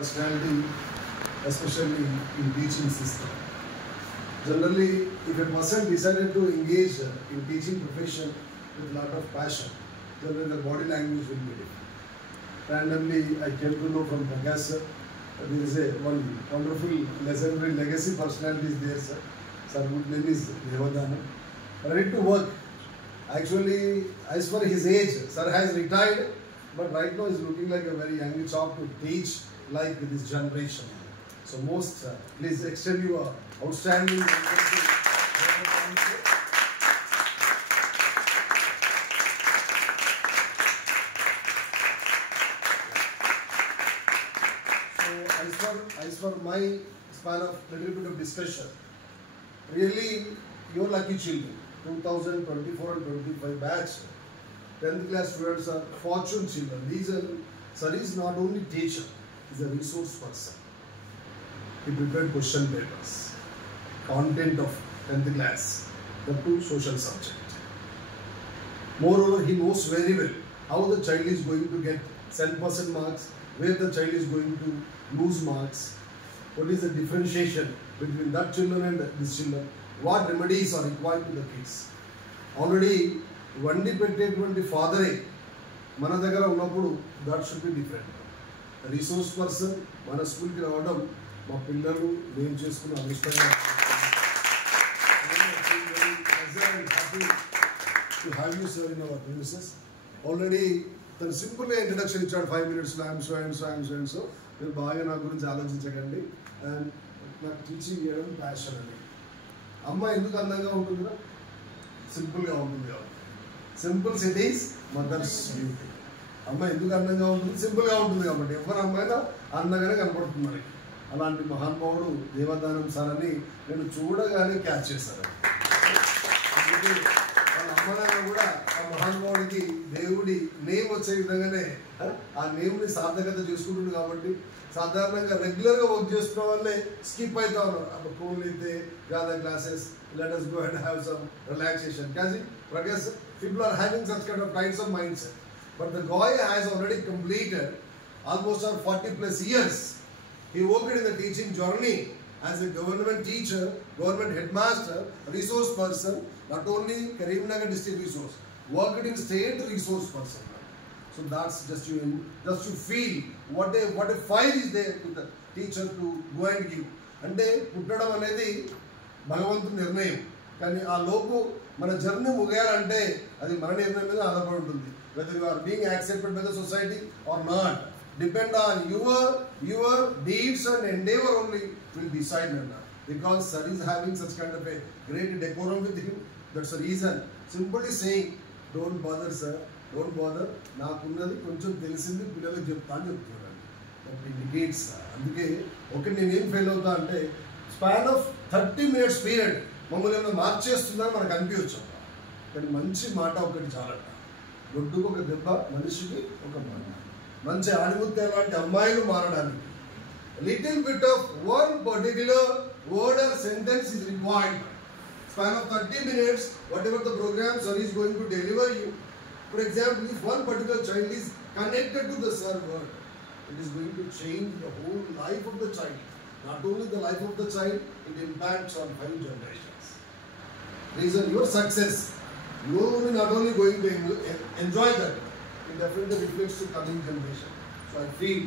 personality, especially in teaching system. Generally, if a person decided to engage in teaching profession with a lot of passion, then the body language will be different. Randomly, I came to know from Prakash sir, there is one wonderful legendary legacy personality is there, sir. Sir, good name is Devadhanam. Ready to work. Actually, as for his age, sir has retired, but right now is looking like a very young chap to teach like this generation. So most, please extend your outstanding. So as for my span of little bit of discussion, really you're lucky children. 2024 and 25 batch, 10th class students are fortune children. Sir is not only teacher, he's a resource person. He prepared question papers, content of 10th class, the two social subject. Moreover, he knows very well how the child is going to get 10% marks, where the child is going to lose marks, what is the differentiation between that children and this children, what remedies are required to the kids. Already, one dependent father, mana dagara unnapudu, that should be different. A resource person, mana school ki ravadam, ma pillalu name cheskuni understand. I feel very pleasant and happy to have you, sir, in our premises. Already, the simple introduction ichadu 5 minutes lo I am so and so, I am so and so. మీరు బాగా నా గురించి ఆలోచించకండి and నాకు teaching చేయడం passion అండి. అమ్మ ఎందుకు అందంగా ఉంటుందిరా? సింపుల్గా ఉంటుంది కాబట్టి. Simplicity mother's beauty. అమ్మ ఎందుకు అందంగా ఉంటుంది? సింపుల్గా ఉంటుంది కాబట్టి ఎవరి అమ్మాయినా అందంగానే కనపడుతుంది మనకి. అలాంటి మహానుభావుడు దేవదానం సార్ అని నేను చూడగానే క్యాచ్ చేశాను. అందుకే వాళ్ళ అమ్మనాన్న కూడా ఆ మహానుభావుడికి దేవుడి నేమ్ వచ్చే విధంగానే ఆ నేమ్ని సార్థకత చేసుకుంటుంది కాబట్టి సాధారణంగా రెగ్యులర్గా వర్క్ చేస్తున్న వాళ్ళే స్కిప్ అవుతా ఉన్నారు. అప్పుడు ఫోన్లు అయితే గాదా classes, let us go and have some relaxation. Prakash, people are having such kind of kinds of mindset. But the guy has already completed almost 40 plus years. He worked in the teaching journey as a government teacher, government headmaster, resource person, not only Karimnagar district resource, worked in state resource person. So that's just you feel what a file is there to the teacher to go and give. అంటే పుట్టడం అనేది భగవంతుని నిర్ణయం, కానీ ఆ లోపు మన journey ముగియాలంటే అది మన నిర్ణయం మీద ఆధారపడి ఉంటుంది. Whether you are being accepted by the society or not depend on your deeds and endeavor only will decide Nana. Because sir is having such kind of a great decorum with him. That's the reason. Simply saying, don't bother sir, don't bother. Naakunnadi koncham telisindi pillalaki cheptanu cheptunnaru. That indicates అందుకే okay నేను ఏం fail అవుతా అంటే span of 30 minutes period మమ్మల్ని ఏమైనా మార్చేస్తుందని మనకు అనిపించచ్చు. కానీ మంచి మాట ఒకటి చాలట. దొడ్డుకు ఒక దెబ్బ, మనిషికి ఒక మాట. మంచి ఆణిముత్యాలు లాంటి అమ్మాయిలు మారడానికి little bit of one particular word or sentence is required. Span of 30 minutes, whatever the program sir is going to deliver you. For example, if one particular child is connected to the sir word, it is going to change the whole life of the child. Not only the life of the child, it impacts on 5 generations. Reason your success, you are not only going to enjoy that, it definitely reflects to coming generation. So I feel